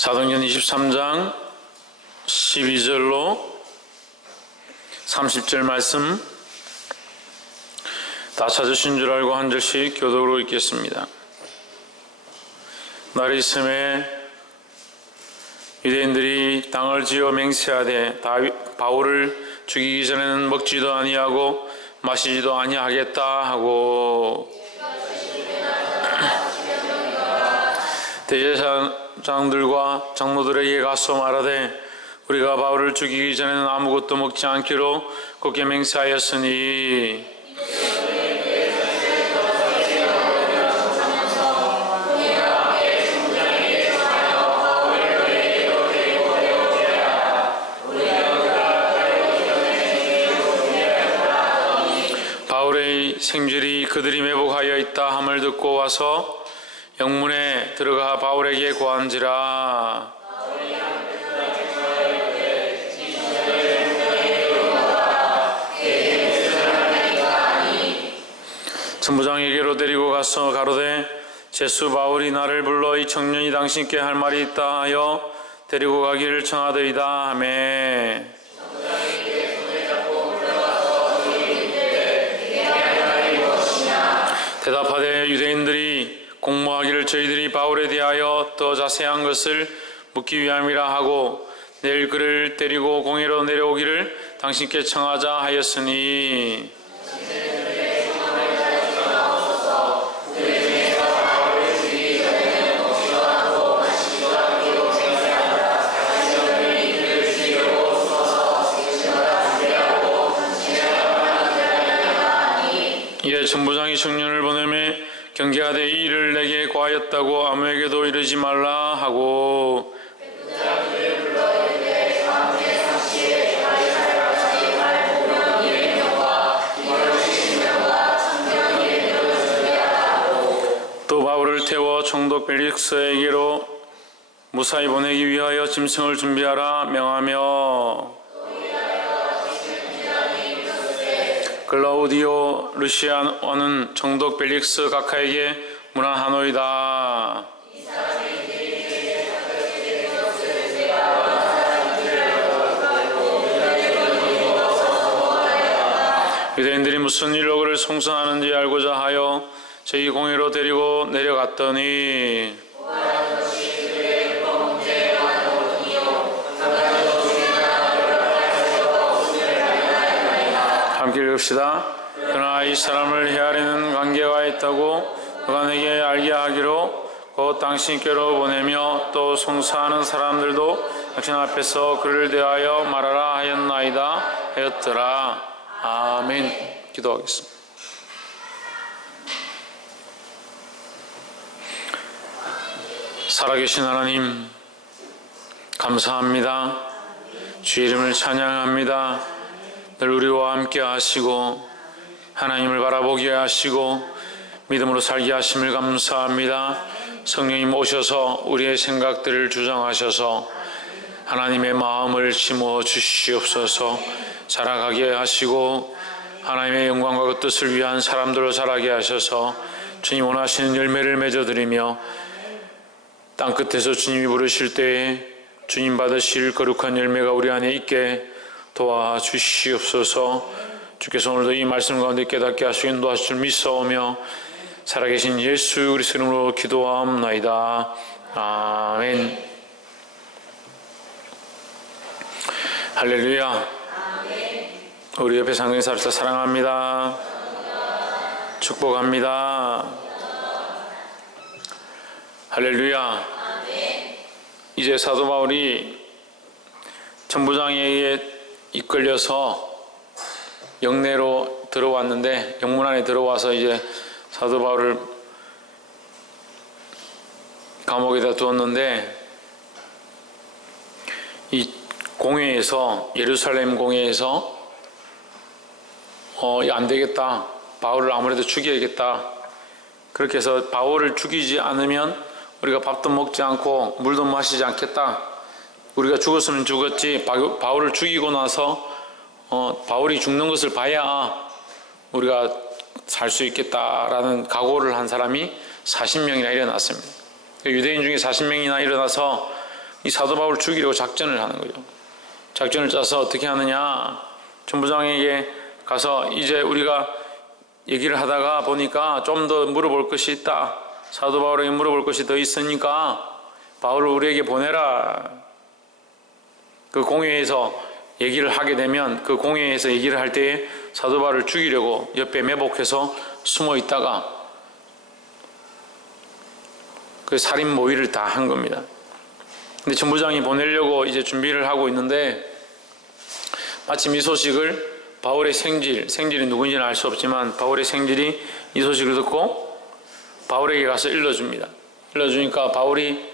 사도행전 23장 12절로 30절 말씀 다 찾으신 줄 알고 한 절씩 교독으로 읽겠습니다. 날이 있음에 유대인들이 땅을 지어 맹세하되 바울을 죽이기 전에는 먹지도 아니하고 마시지도 아니하겠다 하고 대제사장들과 장로들에게 가서 말하되 우리가 바울을 죽이기 전에는 아무것도 먹지 않기로 굳게 맹세하였으니 바울의 생질이 그들이 매복하여 있다 함을 듣고 와서 영문에 들어가 바울에게 고한지라. 천부장에게로 데리고 가서 가로되 제수 바울이 나를 불러 이 청년이 당신께 할 말이 있다 하여 데리고 가기를 청하더이다 하매 대답하되 유대인들이 공모하기를 저희들이 바울에 대하여 더 자세한 것을 묻기 위함이라 하고 내일 그를 데리고 공회로 내려오기를 당신께 청하자 하였으니 이에 천부장이 청년을 보내매 경계하되 이 일을 내게 고하였다고 아무에게도 이르지 말라 하고 또 바울을 태워 총독 벨릭스에게로 무사히 보내기 위하여 짐승을 준비하라 명하며 글라우디오 루시아는 총독 벨릭스 각하에게 문안하노이다. 유대인들이 무슨 일로 그를 송선하는지 알고자 하여 저희 공회로 데리고 내려갔더니 함께 읽읍시다. 그러나 이 사람을 헤아리는 관계가 있다고 그가 내게 알게 하기로 곧 당신께로 보내며 또 송사하는 사람들도 당신 앞에서 그를 대하여 말하라 하였나이다 하였더라. 아멘. 기도하겠습니다. 살아계신 하나님 감사합니다. 주의 이름을 찬양합니다. 늘 우리와 함께 하시고 하나님을 바라보게 하시고 믿음으로 살게 하심을 감사합니다. 성령님 오셔서 우리의 생각들을 주장하셔서 하나님의 마음을 심어 주시옵소서. 자라가게 하시고 하나님의 영광과 그 뜻을 위한 사람들로 자라게 하셔서 주님 원하시는 열매를 맺어드리며 땅끝에서 주님이 부르실 때에 주님 받으실 거룩한 열매가 우리 안에 있게 도와주시옵소서. 주께서 오늘도 이 말씀 가운데 깨닫게 하시고 인도하실 줄 믿사오며 살아계신 예수 그리스도 이름으로 기도하옵나이다. 아멘. 할렐루야. 우리 옆에 상경의 사람들 사랑합니다. 축복합니다. 할렐루야. 이제 사도 바울이 천부장에게 이끌려서 영내로 들어왔는데 영문 안에 들어와서 이제 사도 바울을 감옥에다 두었는데 이 공회에서 예루살렘 공회에서 안 되겠다. 바울을 아무래도 죽여야겠다. 그렇게 해서 바울을 죽이지 않으면 우리가 밥도 먹지 않고 물도 마시지 않겠다. 우리가 죽었으면 죽었지 바울을 죽이고 나서 바울이 죽는 것을 봐야 우리가 살 수 있겠다라는 각오를 한 사람이 40명이나 일어났습니다. 유대인 중에 40명이나 일어나서 이 사도 바울을 죽이려고 작전을 하는 거죠. 작전을 짜서 어떻게 하느냐, 천부장에게 가서 이제 우리가 얘기를 하다가 보니까 좀 더 물어볼 것이 있다, 사도 바울에게 물어볼 것이 더 있으니까 바울을 우리에게 보내라. 그 공회에서 얘기를 하게 되면 그 공회에서 얘기를 할 때에 사도 바울을 죽이려고 옆에 매복해서 숨어 있다가 그 살인 모의를 다 한 겁니다. 근데 천부장이 보내려고 이제 준비를 하고 있는데 마침 이 소식을 바울의 생질이 누구인지는 알 수 없지만 바울의 생질이 이 소식을 듣고 바울에게 가서 일러줍니다. 일러주니까 바울이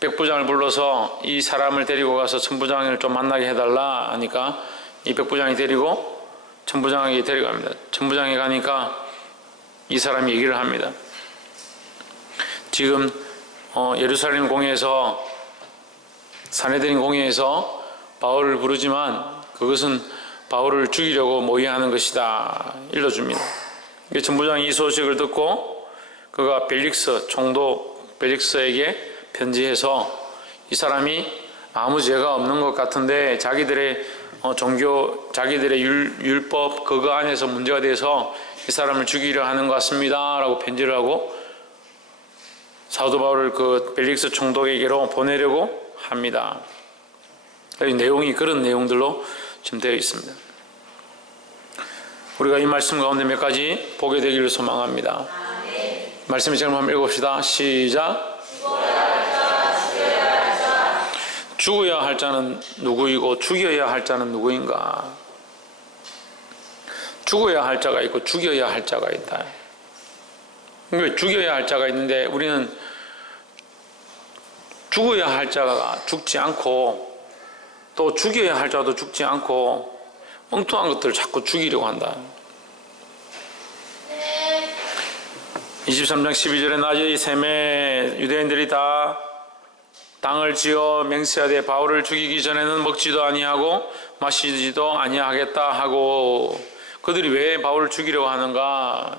백부장을 불러서 이 사람을 데리고 가서 천부장을 좀 만나게 해달라 하니까 이 백부장이 데리고 천부장에게 데려갑니다. 천부장에 가니까 이 사람이 얘기를 합니다. 지금 예루살렘 공회에서, 산헤드린 공회에서 바울을 부르지만 그것은 바울을 죽이려고 모의하는 것이다 일러줍니다. 천부장이 이 소식을 듣고 그가 총독 벨릭스에게 편지해서 이 사람이 아무 죄가 없는 것 같은데 자기들의 자기들의 율법 그거 안에서 문제가 돼서 이 사람을 죽이려 하는 것 같습니다 라고 편지를 하고 사도 바울을 그 벨릭스 총독에게로 보내려고 합니다. 내용이 그런 내용들로 지금 되어 있습니다. 우리가 이 말씀 가운데 몇 가지 보게 되기를 소망합니다. 말씀의 제목 한번 읽읍시다. 시작. 죽어야 할 자는 누구이고 죽여야 할 자는 누구인가? 죽어야 할 자가 있고 죽여야 할 자가 있다. 죽여야 할 자가 있는데 우리는 죽어야 할 자가 죽지 않고 또 죽여야 할 자도 죽지 않고 엉뚱한 것들을 자꾸 죽이려고 한다. 23장 12절에 낮에 이 셈에 유대인들이 다 당을 지어 맹세하되 바울을 죽이기 전에는 먹지도 아니하고 마시지도 아니하겠다 하고, 그들이 왜 바울을 죽이려고 하는가?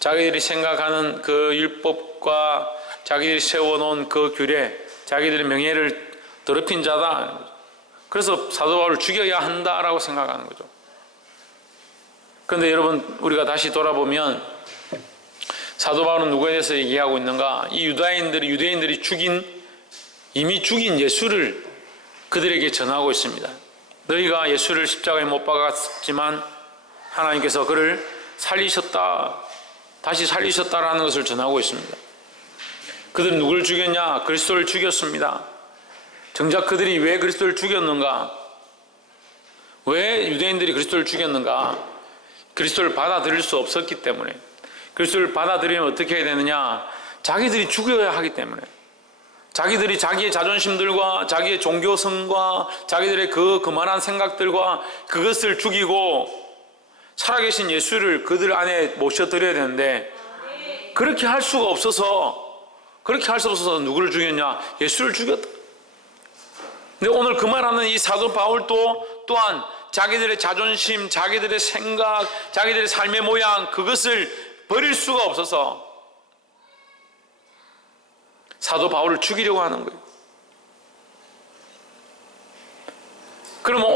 자기들이 생각하는 그 율법과 자기들이 세워놓은 그 규례, 자기들의 명예를 더럽힌 자다. 그래서 사도 바울을 죽여야 한다라고 생각하는 거죠. 그런데 여러분, 우리가 다시 돌아보면 사도 바울은 누구에 대해서 얘기하고 있는가? 이 유대인들이 이미 죽인 예수를 그들에게 전하고 있습니다. 너희가 예수를 십자가에 못 박았지만 하나님께서 그를 살리셨다, 다시 살리셨다라는 것을 전하고 있습니다. 그들은 누구를 죽였냐? 그리스도를 죽였습니다. 정작 그들이 왜 그리스도를 죽였는가? 왜 유대인들이 그리스도를 죽였는가? 그리스도를 받아들일 수 없었기 때문에. 그리스도를 받아들이면 어떻게 해야 되느냐? 자기들이 죽여야 하기 때문에. 자기들이 자기의 자존심들과 자기의 종교성과 자기들의 그만한 생각들과 그것을 죽이고 살아계신 예수를 그들 안에 모셔드려야 되는데 그렇게 할 수가 없어서 누구를 죽였냐? 예수를 죽였다. 근데 오늘 그 말하는 이 사도 바울도 또한 자기들의 자존심, 자기들의 생각, 자기들의 삶의 모양, 그것을 버릴 수가 없어서 사도 바울을 죽이려고 하는 거예요. 그러면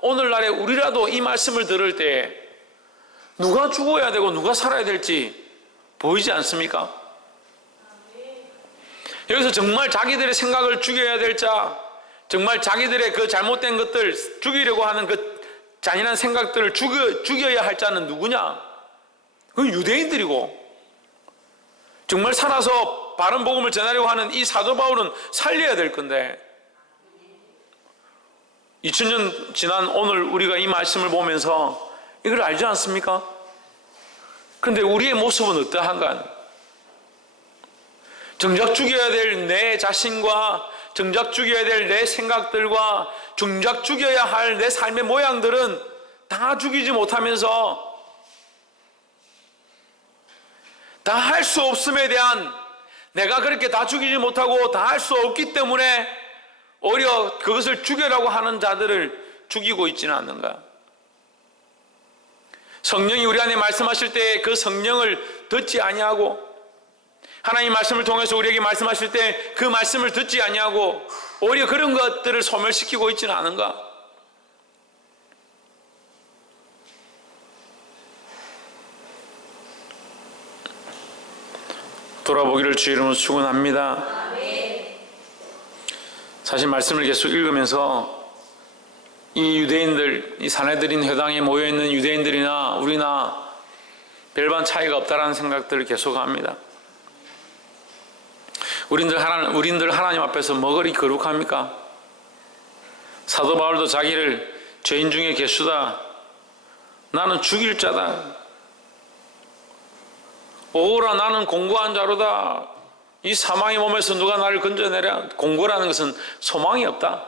오늘날에 우리라도 이 말씀을 들을 때 누가 죽어야 되고 누가 살아야 될지 보이지 않습니까? 여기서 정말 자기들의 생각을 죽여야 될 자, 정말 자기들의 그 잘못된 것들 죽이려고 하는 그 잔인한 생각들을 죽여야 할 자는 누구냐? 그건 유대인들이고, 정말 살아서 바른 복음을 전하려고 하는 이 사도 바울은 살려야 될 건데, 2000년 지난 오늘 우리가 이 말씀을 보면서 이걸 알지 않습니까? 그런데 우리의 모습은 어떠한가? 정작 죽여야 될 내 자신과 정작 죽여야 될 내 생각들과 정작 죽여야 할 내 삶의 모양들은 다 죽이지 못하면서 다 할 수 없음에 대한, 내가 그렇게 다 죽이지 못하고 다 할 수 없기 때문에 오히려 그것을 죽여라고 하는 자들을 죽이고 있지는 않는가? 성령이 우리 안에 말씀하실 때 그 성령을 듣지 아니하고 하나님 말씀을 통해서 우리에게 말씀하실 때 그 말씀을 듣지 아니하고 오히려 그런 것들을 소멸시키고 있지는 않은가? 돌아보기를 주의 이름으로 축원합니다. 사실 말씀을 계속 읽으면서 이 유대인들, 이 산헤드린 회당에 모여있는 유대인들이나 우리나 별반 차이가 없다라는 생각들을 계속합니다. 우린들 하나님 앞에서 뭐 그리 거룩합니까? 사도 바울도 자기를 죄인 중에 괴수다, 나는 죽일 자다, 오라 나는 공고한 자로다, 이 사망의 몸에서 누가 나를 건져내랴. 공고라는 것은 소망이 없다.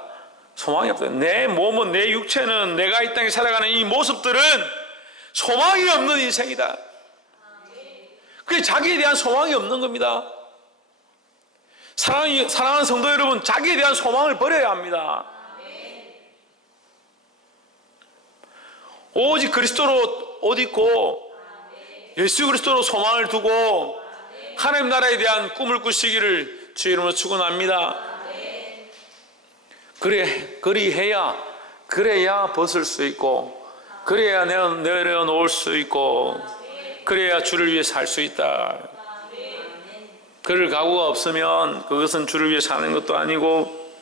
소망이 없다. 내 몸은, 내 육체는, 내가 이 땅에 살아가는 이 모습들은 소망이 없는 인생이다. 그게 자기에 대한 소망이 없는 겁니다. 사랑하는 성도 여러분, 자기에 대한 소망을 버려야 합니다. 오직 그리스도로 옷 입고 예수 그리스도로 소망을 두고 하나님 나라에 대한 꿈을 꾸시기를 주의 이름으로 축원합니다. 그래야 벗을 수 있고, 그래야 내려놓을 수 있고, 그래야 주를 위해 살 수 있다. 그럴 각오가 없으면 그것은 주를 위해 사는 것도 아니고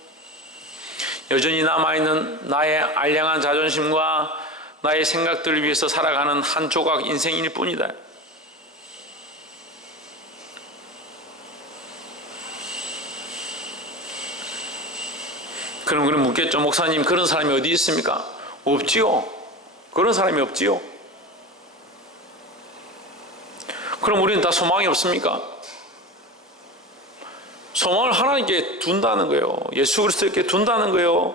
여전히 남아있는 나의 알량한 자존심과 나의 생각들을 위해서 살아가는 한 조각 인생일 뿐이다. 그럼 묻겠죠. 목사님, 그런 사람이 어디 있습니까? 없지요. 그런 사람이 없지요. 그럼 우리는 다 소망이 없습니까? 소망을 하나님께 둔다는 거예요. 예수 그리스도께 둔다는 거예요.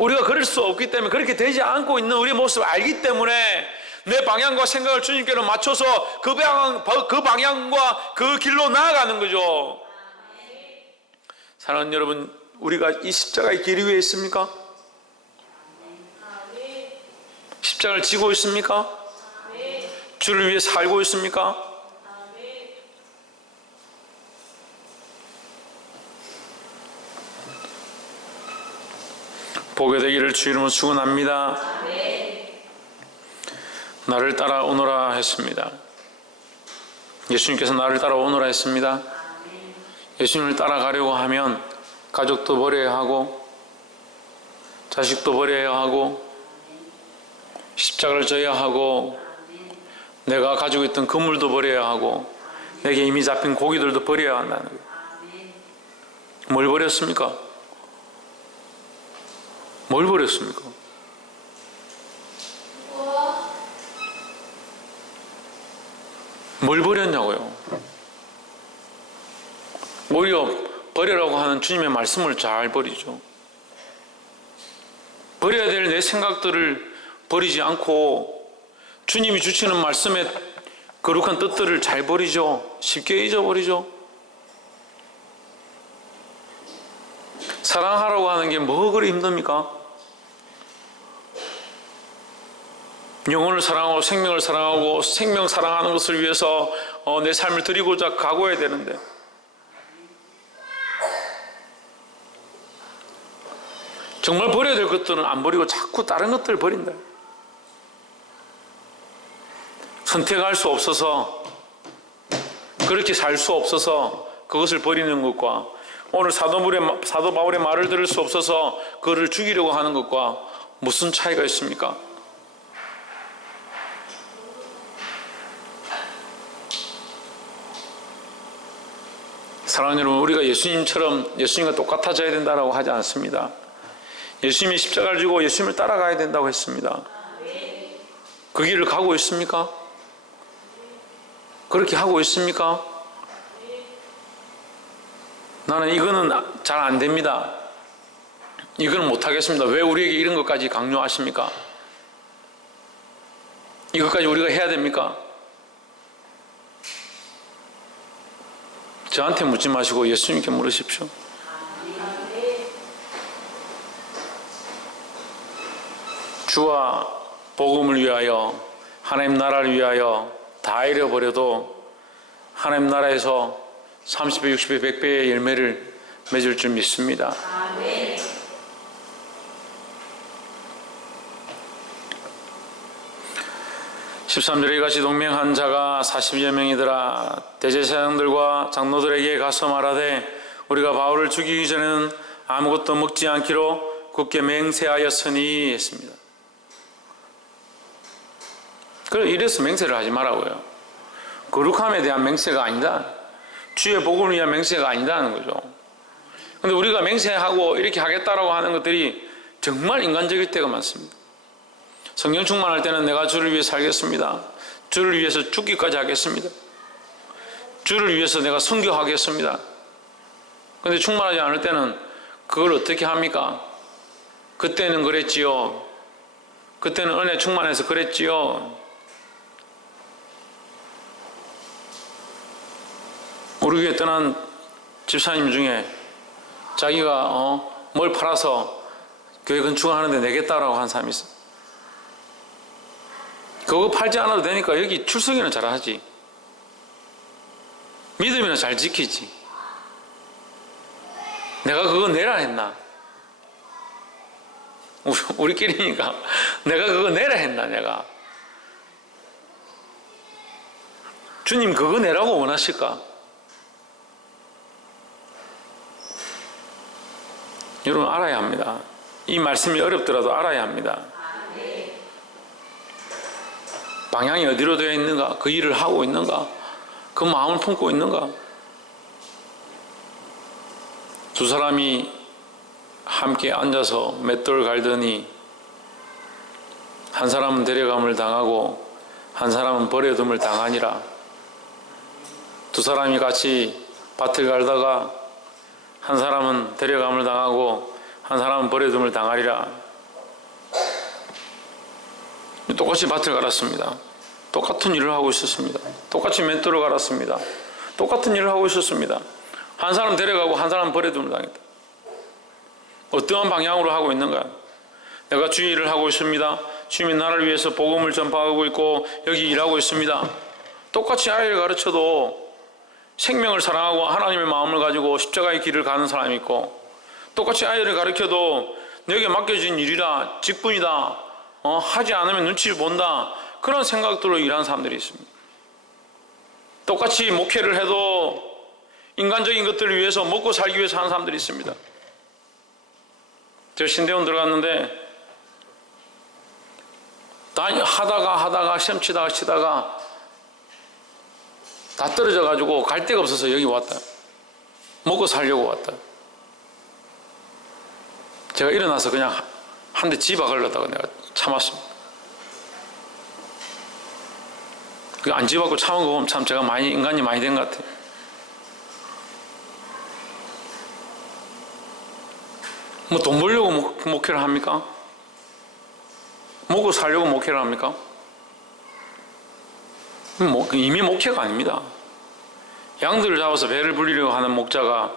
우리가 그럴 수 없기 때문에, 그렇게 되지 않고 있는 우리의 모습을 알기 때문에 내 방향과 생각을 주님께로 맞춰서 그 방향과 그 길로 나아가는 거죠. 사랑하는 여러분, 우리가 이 십자가의 길 위에 있습니까? 십자가를 지고 있습니까? 주를 위해 살고 있습니까? 보게 되기를 주 이름으로 축원합니다. 나를 따라오너라 했습니다. 예수님께서 나를 따라오너라 했습니다. 예수님을 따라가려고 하면 가족도 버려야 하고 자식도 버려야 하고 십자가를 져야 하고 내가 가지고 있던 건물도 버려야 하고 내게 이미 잡힌 고기들도 버려야 한다는 거예요. 뭘 버렸습니까? 뭘 버렸습니까? 뭘 버렸냐고요? 오히려 버리라고 하는 주님의 말씀을 잘 버리죠. 버려야 될 내 생각들을 버리지 않고 주님이 주시는 말씀의 거룩한 뜻들을 잘 버리죠. 쉽게 잊어버리죠. 사랑하라고 하는 게 뭐 그리 힘듭니까? 영혼을 사랑하고 생명을 사랑하고 생명 사랑하는 것을 위해서 내 삶을 드리고자 각오해야 되는데 정말 버려야 될 것들은 안 버리고 자꾸 다른 것들을 버린다. 선택할 수 없어서, 그렇게 살 수 없어서 그것을 버리는 것과 오늘 사도 바울의 말을 들을 수 없어서 그를 죽이려고 하는 것과 무슨 차이가 있습니까? 사랑하는 여러분, 우리가 예수님과 똑같아져야 된다고 하지 않습니다. 예수님이 십자가를 지고 예수님을 따라가야 된다고 했습니다. 그 길을 가고 있습니까? 그렇게 하고 있습니까? 나는 이거는 잘 안 됩니다. 이거는 못하겠습니다. 왜 우리에게 이런 것까지 강요하십니까? 이것까지 우리가 해야 됩니까? 저한테 묻지 마시고 예수님께 물으십시오. 주와 복음을 위하여, 하나님 나라를 위하여 다 잃어버려도 하나님 나라에서 30배, 60배, 100배의 열매를 맺을 줄 믿습니다. 13절에 이같이 동맹한 자가 40여 명이더라. 대제사장들과 장로들에게 가서 말하되 우리가 바울을 죽이기 전에는 아무것도 먹지 않기로 굳게 맹세하였으니 했습니다. 그래, 이래서 맹세를 하지 말라고요. 거룩함에 대한 맹세가 아니다. 주의 복음을 위한 맹세가 아니다는 거죠. 근데 우리가 맹세하고 이렇게 하겠다라고 하는 것들이 정말 인간적일 때가 많습니다. 성령 충만할 때는 내가 주를 위해 살겠습니다. 주를 위해서 죽기까지 하겠습니다. 주를 위해서 내가 순교하겠습니다. 근데 충만하지 않을 때는 그걸 어떻게 합니까? 그때는 그랬지요. 그때는 은혜 충만해서 그랬지요. 우리 교회 떠난 집사님 중에 자기가 뭘 팔아서 교회 건축하는데 내겠다라고 한 사람이 있어. 그거 팔지 않아도 되니까 여기 출석이나 잘하지. 믿음이나 잘 지키지. 내가 그거 내라 했나? 우리끼리니까 내가 그거 내라 했나 내가? 주님 그거 내라고 원하실까? 여러분 알아야 합니다. 이 말씀이 어렵더라도 알아야 합니다. 방향이 어디로 되어 있는가? 그 일을 하고 있는가? 그 마음을 품고 있는가? 두 사람이 함께 앉아서 맷돌 갈더니 한 사람은 데려감을 당하고 한 사람은 버려둠을 당하니라. 두 사람이 같이 밭을 갈다가 한 사람은 데려감을 당하고 한 사람은 버려둠을 당하리라. 똑같이 밭을 갈았습니다. 똑같은 일을 하고 있었습니다. 똑같이 맷돌을 갈았습니다. 똑같은 일을 하고 있었습니다. 한 사람 데려가고 한 사람 버려둠을 당했다. 어떠한 방향으로 하고 있는가? 내가 주의 일을 하고 있습니다. 주님의 나라를 위해서 복음을 전파하고 있고 여기 일하고 있습니다. 똑같이 아이를 가르쳐도 생명을 사랑하고 하나님의 마음을 가지고 십자가의 길을 가는 사람이 있고, 똑같이 아이를 가르쳐도 너에게 맡겨진 일이라 직분이다, 하지 않으면 눈치를 본다, 그런 생각들로 일하는 사람들이 있습니다. 똑같이 목회를 해도 인간적인 것들을 위해서 먹고 살기 위해서 하는 사람들이 있습니다. 제가 신대원 들어갔는데 하다가 시험 치다가 다 떨어져 가지고 갈 데가 없어서 여기 왔다. 먹고 살려고 왔다. 제가 일어나서 그냥 한 대 집어 걸렸다가 내가 참았습니다. 안 집어갖고 참은 거 보면 참 제가 인간이 많이 된 것 같아요. 뭐 돈 벌려고 목회를 합니까? 먹고 살려고 목회를 합니까? 이미 목회가 아닙니다. 양들을 잡아서 배를 불리려고 하는 목자가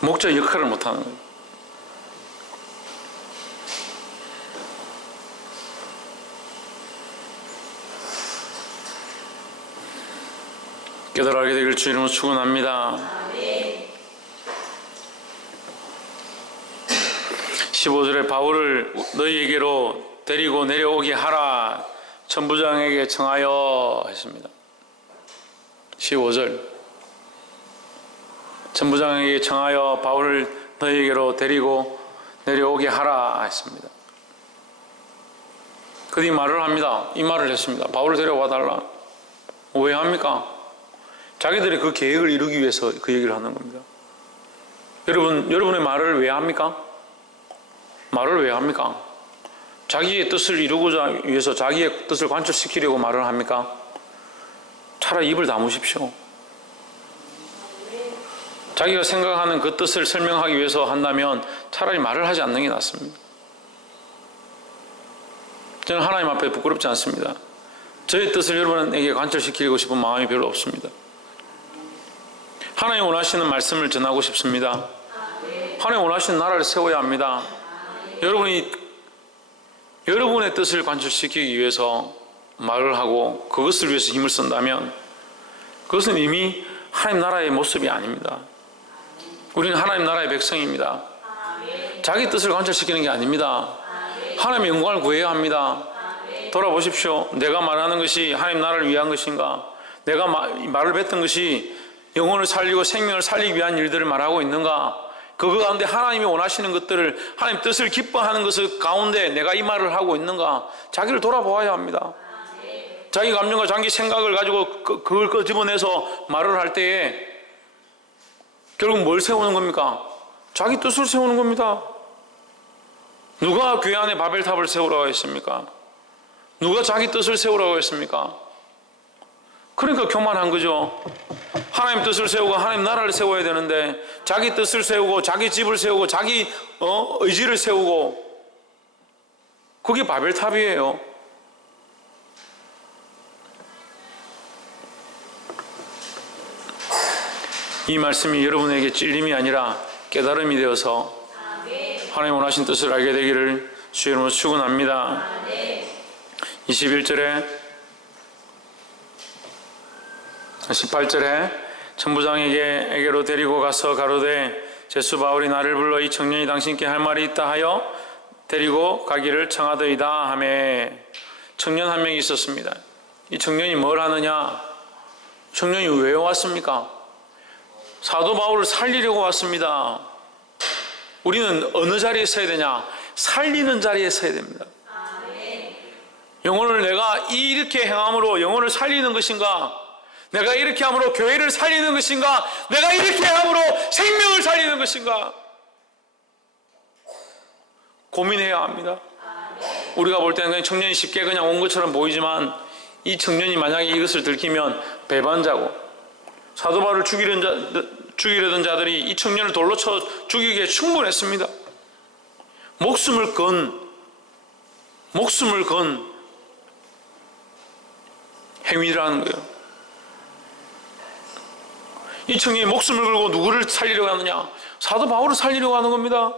목자 역할을 못하는 거예요. 깨달아 알게 되길 주 이름으로 축원합니다. 15절에 바울을 너희에게로 데리고 내려오게 하라 천부장에게 청하여 했습니다. 15절 천부장에게 청하여 바울을 너희에게로 데리고 내려오게 하라 했습니다. 그들이 말을 합니다. 이 말을 했습니다. 바울을 데려와 달라. 왜 합니까? 자기들의 그 계획을 이루기 위해서 그 얘기를 하는 겁니다. 여러분의 말을 왜 합니까? 말을 왜 합니까? 자기의 뜻을 이루고자 위해서 자기의 뜻을 관철시키려고 말을 합니까? 차라리 입을 다무십시오. 자기가 생각하는 그 뜻을 설명하기 위해서 한다면 차라리 말을 하지 않는 게 낫습니다. 저는 하나님 앞에 부끄럽지 않습니다. 저의 뜻을 여러분에게 관철시키고 싶은 마음이 별로 없습니다. 하나님 원하시는 말씀을 전하고 싶습니다. 하나님 원하시는 나라를 세워야 합니다. 여러분의 뜻을 관철시키기 위해서 말을 하고 그것을 위해서 힘을 쓴다면 그것은 이미 하나님 나라의 모습이 아닙니다. 우리는 하나님 나라의 백성입니다. 자기 뜻을 관철시키는 게 아닙니다. 하나님의 영광을 구해야 합니다. 돌아보십시오. 내가 말하는 것이 하나님 나라를 위한 것인가? 내가 말을 뱉은 것이 영혼을 살리고 생명을 살리기 위한 일들을 말하고 있는가? 그거 가운데 하나님이 원하시는 것들을, 하나님 뜻을 기뻐하는 것을 가운데 내가 이 말을 하고 있는가? 자기를 돌아보아야 합니다. 자기 감정과 자기 생각을 가지고 그걸 끄집어내서 말을 할 때에 결국 뭘 세우는 겁니까? 자기 뜻을 세우는 겁니다. 누가 교회 안에 바벨탑을 세우라고 했습니까? 누가 자기 뜻을 세우라고 했습니까? 그러니까 교만한 거죠. 하나님 뜻을 세우고 하나님 나라를 세워야 되는데 자기 뜻을 세우고 자기 집을 세우고 자기 의지를 세우고, 그게 바벨탑이에요. 이 말씀이 여러분에게 찔림이 아니라 깨달음이 되어서 하나님 원하신 뜻을 알게 되기를 주의 이름으로 축원합니다. 21절에 18절에 천부장에게로 데리고 가서 가로되 제수 바울이 나를 불러 이 청년이 당신께 할 말이 있다 하여 데리고 가기를 청하더이다 하매, 청년 한 명이 있었습니다. 이 청년이 뭘 하느냐? 청년이 왜 왔습니까? 사도 바울을 살리려고 왔습니다. 우리는 어느 자리에 서야 되냐? 살리는 자리에 서야 됩니다. 영혼을 내가 이렇게 행함으로 영혼을 살리는 것인가? 내가 이렇게 함으로 교회를 살리는 것인가? 내가 이렇게 함으로 생명을 살리는 것인가? 고민해야 합니다. 우리가 볼 때는 그냥 청년이 쉽게 그냥 온 것처럼 보이지만 이 청년이 만약에 이것을 들키면 배반자고, 사도 바울을 죽이려던 자들이 이 청년을 돌로 쳐 죽이기에 충분했습니다. 목숨을 건 행위라는 거예요. 이 청년이 목숨을 걸고 누구를 살리려고 하느냐? 사도 바울을 살리려고 하는 겁니다.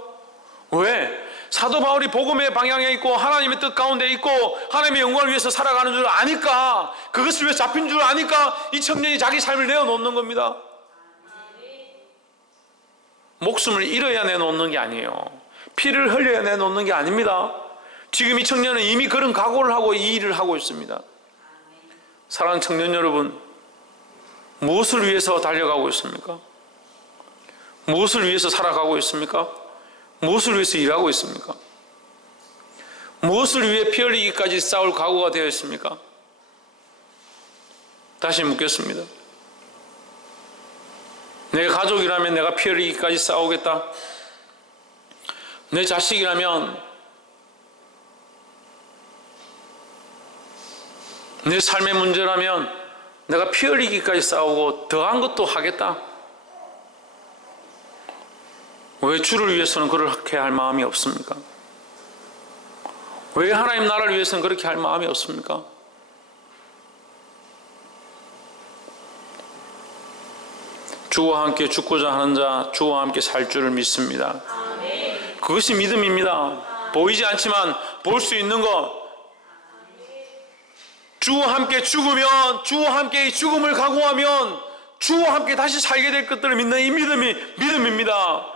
왜? 사도 바울이 복음의 방향에 있고 하나님의 뜻 가운데 있고 하나님의 영광을 위해서 살아가는 줄 아니까, 그것을 위해 잡힌 줄 아니까 이 청년이 자기 삶을 내어놓는 겁니다. 목숨을 잃어야 내놓는 게 아니에요. 피를 흘려야 내놓는 게 아닙니다. 지금 이 청년은 이미 그런 각오를 하고 이 일을 하고 있습니다. 사랑하는 청년 여러분, 무엇을 위해서 달려가고 있습니까? 무엇을 위해서 살아가고 있습니까? 무엇을 위해서 일하고 있습니까? 무엇을 위해 피 흘리기까지 싸울 각오가 되어 있습니까? 다시 묻겠습니다. 내 가족이라면 내가 피 흘리기까지 싸우겠다. 내 자식이라면, 내 삶의 문제라면 내가 피 흘리기까지 싸우고 더한 것도 하겠다. 왜 주를 위해서는 그렇게 할 마음이 없습니까? 왜 하나님 나라를 위해서는 그렇게 할 마음이 없습니까? 주와 함께 죽고자 하는 자, 주와 함께 살 줄을 믿습니다. 그것이 믿음입니다. 보이지 않지만 볼 수 있는 것, 주와 함께 죽으면, 주와 함께 이 죽음을 각오하면 주와 함께 다시 살게 될 것들을 믿는 이 믿음이 믿음입니다.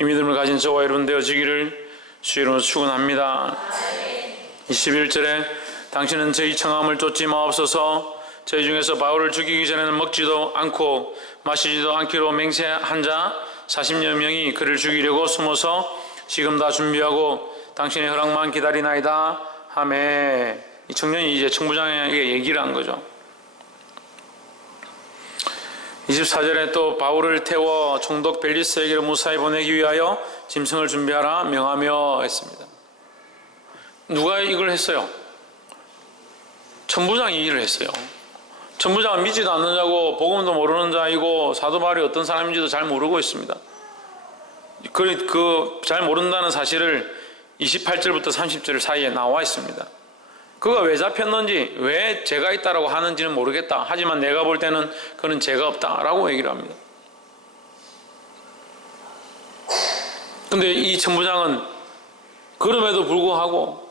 이 믿음을 가진 저와 여러분 되어지기를 주의 이름으로 축원합니다. 21절에 당신은 저희 청함을 쫓지 마옵소서. 저희 중에서 바울을 죽이기 전에는 먹지도 않고 마시지도 않기로 맹세한 자 40여 명이 그를 죽이려고 숨어서 지금 다 준비하고 당신의 허락만 기다리나이다 하매, 이 청년이 이제 청부장에게 얘기를 한 거죠. 24절에 또 바울을 태워 총독 벨리스에게로 무사히 보내기 위하여 짐승을 준비하라 명하며 했습니다. 누가 이걸 했어요? 천부장이 이 일을 했어요. 천부장은 믿지도 않는 자고 복음도 모르는 자이고 사도 바울이 어떤 사람인지도 잘 모르고 있습니다. 그 잘 모른다는 사실을 28절부터 30절 사이에 나와 있습니다. 그가 왜 잡혔는지, 왜 죄가 있다라고 하는지는 모르겠다. 하지만 내가 볼 때는 그는 죄가 없다라고 얘기를 합니다. 근데 이 천부장은 그럼에도 불구하고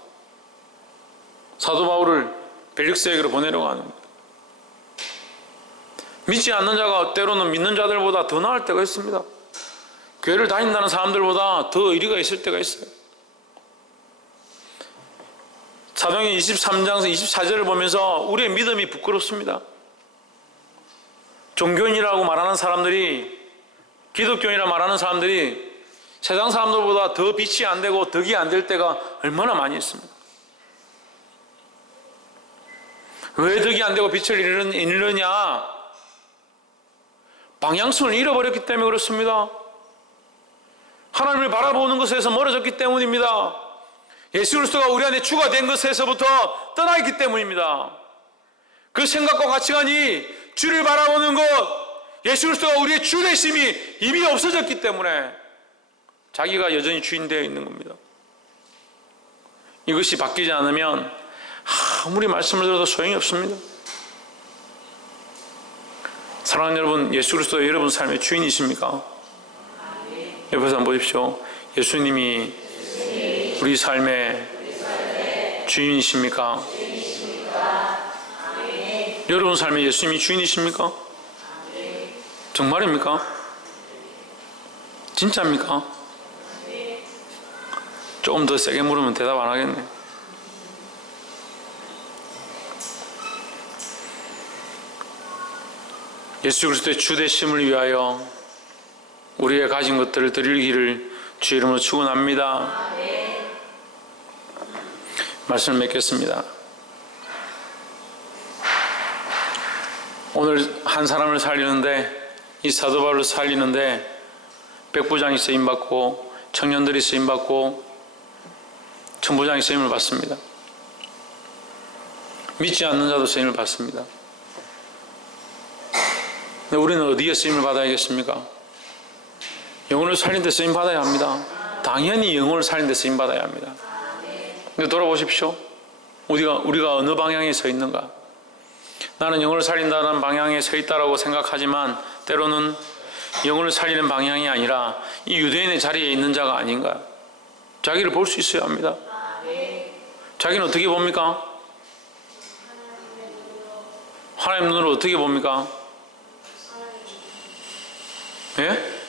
사도 바울을 벨릭스에게로 보내려고 하는 겁니다. 믿지 않는 자가 때로는 믿는 자들보다 더 나을 때가 있습니다. 교회를 다닌다는 사람들보다 더 의리가 있을 때가 있어요. 사도행전 23장에서 24절을 보면서 우리의 믿음이 부끄럽습니다. 종교인이라고 말하는 사람들이, 기독교인이라고 말하는 사람들이 세상 사람들보다 더 빛이 안 되고 덕이 안 될 때가 얼마나 많이 있습니다. 왜 덕이 안 되고 빛을 잃느냐? 방향성을 잃어버렸기 때문에 그렇습니다. 하나님을 바라보는 것에서 멀어졌기 때문입니다. 예수 그리스도가 우리 안에 주가 된 것에서부터 떠나 있기 때문입니다. 그 생각과 가치관이 주를 바라보는 것, 예수 그리스도가 우리의 주 되심이 이미 없어졌기 때문에 자기가 여전히 주인 되어 있는 겁니다. 이것이 바뀌지 않으면 아무리 말씀을 들어도 소용이 없습니다. 사랑하는 여러분, 예수 그리스도 여러분 삶의 주인이십니까? 옆에서 한번 보십시오. 예수님이 우리 삶의 주인이십니까? 여러분 삶의 예수님이 주인이십니까? 정말입니까? 진짜입니까? 조금 더 세게 물으면 대답 안 하겠네. 예수 그리스도의 주 되심을 위하여 우리의 가진 것들을 드리기를 주의 이름으로 축원합니다. 말씀을 맺겠습니다. 오늘 한 사람을 살리는데, 이 사도 바울을 살리는데 백부장이 쓰임받고 청년들이 쓰임받고 천부장이 쓰임을 받습니다. 믿지 않는 자도 쓰임을 받습니다. 근데 우리는 어디에 쓰임을 받아야겠습니까? 영혼을 살린 데 쓰임 받아야 합니다. 당연히 영혼을 살린 데 쓰임 받아야 합니다. 근데 돌아보십시오. 우리가 어느 방향에 서 있는가? 나는 영혼을 살린다는 방향에 서 있다라고 생각하지만 때로는 영혼을 살리는 방향이 아니라 이 유대인의 자리에 있는 자가 아닌가? 자기를 볼 수 있어야 합니다. 자기는 어떻게 봅니까? 하나님 눈으로 어떻게 봅니까? 예?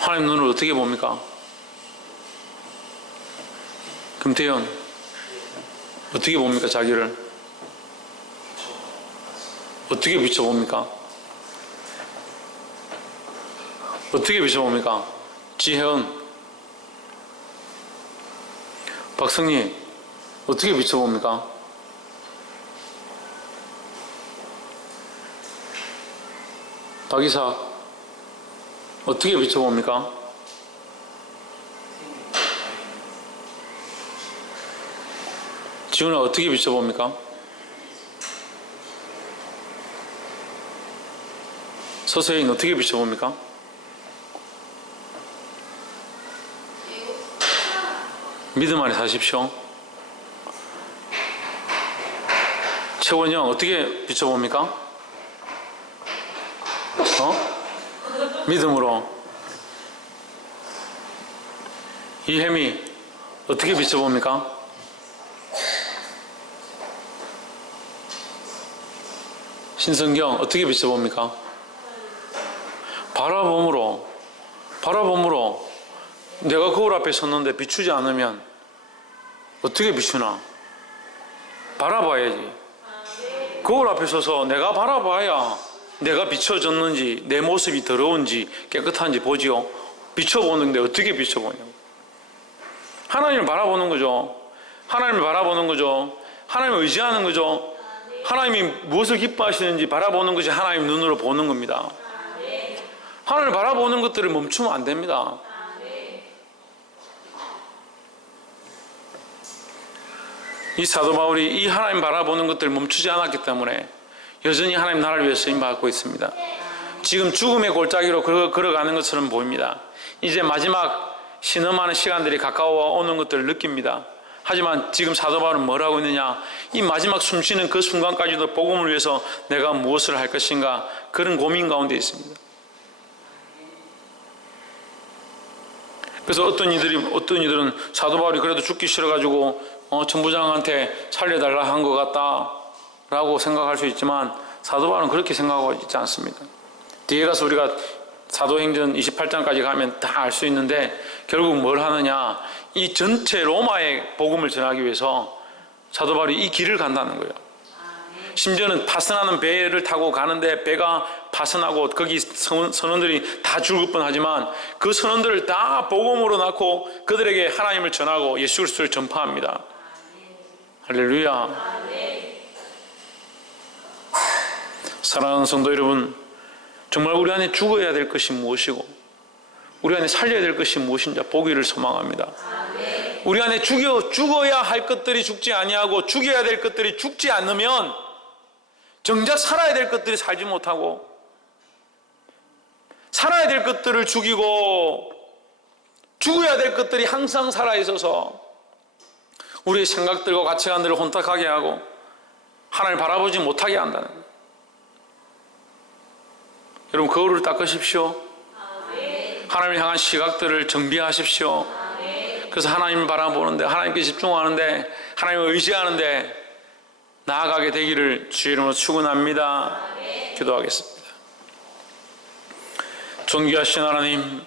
하나님 눈으로 어떻게 봅니까? 금태현 어떻게 봅니까? 자기를 어떻게 비춰봅니까? 어떻게 비춰봅니까? 지혜은 박성희 어떻게 비춰봅니까? 박이사 어떻게 비춰봅니까? 지훈아 어떻게 비춰봅니까? 서서인 어떻게 비춰봅니까? 믿음 안에 사십시오. 최원영 어떻게 비춰봅니까? 믿음으로. 이혜미 어떻게 비춰봅니까? 신성경 어떻게 비춰봅니까? 바라봄으로. 내가 거울 앞에 섰는데 비추지 않으면 어떻게 비추나? 바라봐야지. 거울 앞에 서서 내가 바라봐야 내가 비춰졌는지, 내 모습이 더러운지 깨끗한지 보지요. 비춰보는데 어떻게 비춰보냐고. 하나님을 바라보는 거죠. 하나님을 바라보는 거죠. 하나님을 의지하는 거죠. 하나님이 무엇을 기뻐하시는지 바라보는 것이 하나님 눈으로 보는 겁니다. 하나님을 바라보는 것들을 멈추면 안 됩니다. 이 사도 바울이 이 하나님 바라보는 것들을 멈추지 않았기 때문에 여전히 하나님 나라를 위해 쓰임받고 있습니다. 지금 죽음의 골짜기로 걸어가는 것처럼 보입니다. 이제 마지막 신음하는 시간들이 가까워 오는 것들을 느낍니다. 하지만 지금 사도 바울은 뭘 하고 있느냐? 이 마지막 숨쉬는 그 순간까지도 복음을 위해서 내가 무엇을 할 것인가? 그런 고민 가운데 있습니다. 그래서 어떤 이들은 사도 바울이 그래도 죽기 싫어가지고 천부장한테 살려달라 한 것 같다라고 생각할 수 있지만 사도 바울은 그렇게 생각하고 있지 않습니다. 뒤에 가서 우리가 사도행전 28장까지 가면 다 알 수 있는데 결국 뭘 하느냐, 이 전체 로마의 복음을 전하기 위해서 사도 바울이 이 길을 간다는 거예요. 심지어는 파선하는 배를 타고 가는데 배가 파선하고 거기 선원들이 다 죽을 뻔하지만 그 선원들을 다 복음으로 낳고 그들에게 하나님을 전하고 예수 그리스도를 전파합니다. 할렐루야. 사랑하는 성도 여러분, 정말 우리 안에 죽어야 될 것이 무엇이고 우리 안에 살려야 될 것이 무엇인지 보기를 소망합니다. 우리 안에 죽어야 할 것들이 죽지 아니하고 죽여야 될 것들이 죽지 않으면 정작 살아야 될 것들이 살지 못하고 살아야 될 것들을 죽이고 죽어야 될 것들이 항상 살아있어서 우리의 생각들과 가치관들을 혼탁하게 하고 하나님을 바라보지 못하게 한다는 거예요. 여러분, 거울을 닦으십시오. 하나님을 향한 시각들을 정비하십시오. 그래서 하나님을 바라보는데, 하나님께 집중하는데, 하나님을 의지하는데 나아가게 되기를 주의 이름으로 축원합니다. 기도하겠습니다. 존귀하신 하나님,